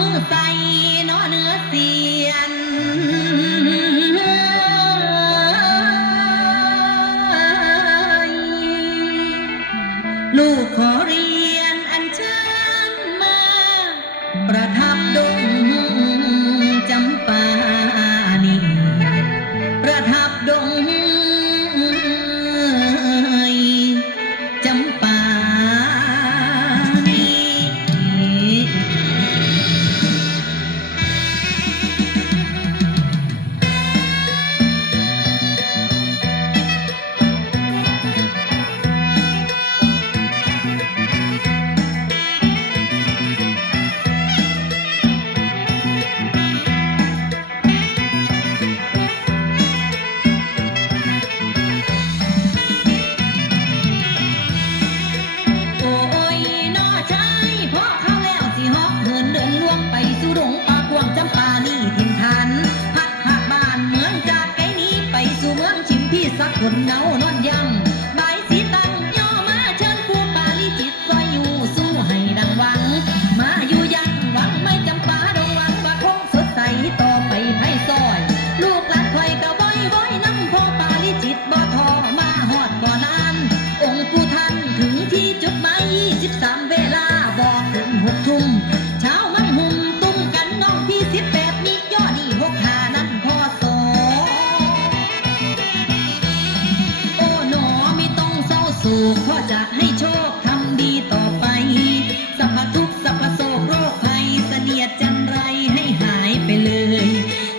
มือใส่นอเนื้อเสียนลูกขอเรียนอันเชิญมา ประทับดง เศร้าโศกพ่อจะให้โชคทำดีต่อไป สัพพทุกข์สัพพโศกโรคภัยเสนียดจันไรให้หายไปเลย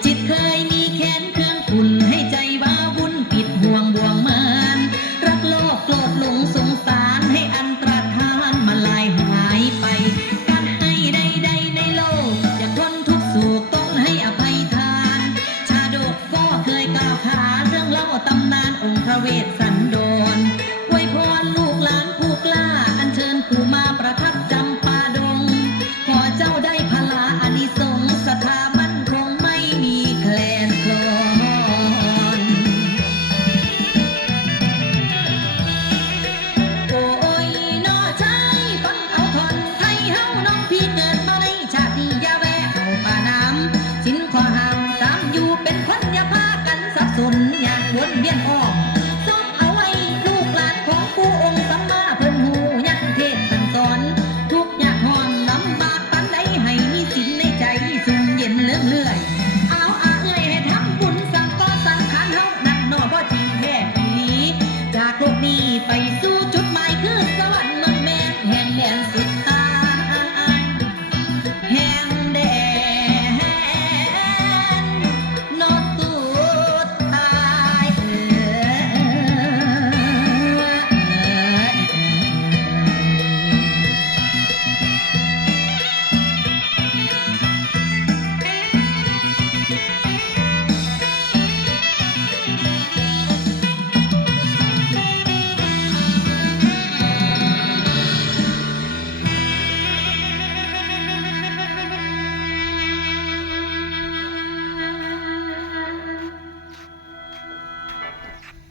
จิตเคยมีแค้นเครื่องขุ่นให้ใจว้าวุ่นปิดห่วงบ่วงมานรักโลภโกรธหลงสงสารให้อันตรธานมาลายหายไป การให้ใดๆในโลกอย่าทนทุกข์โศกต้องให้อภัยทาน ชาดกก็เคยกล่าวขานเรื่องเล่าตำนานองค์พระเวสส นยางวนเบี้ยนอ้อม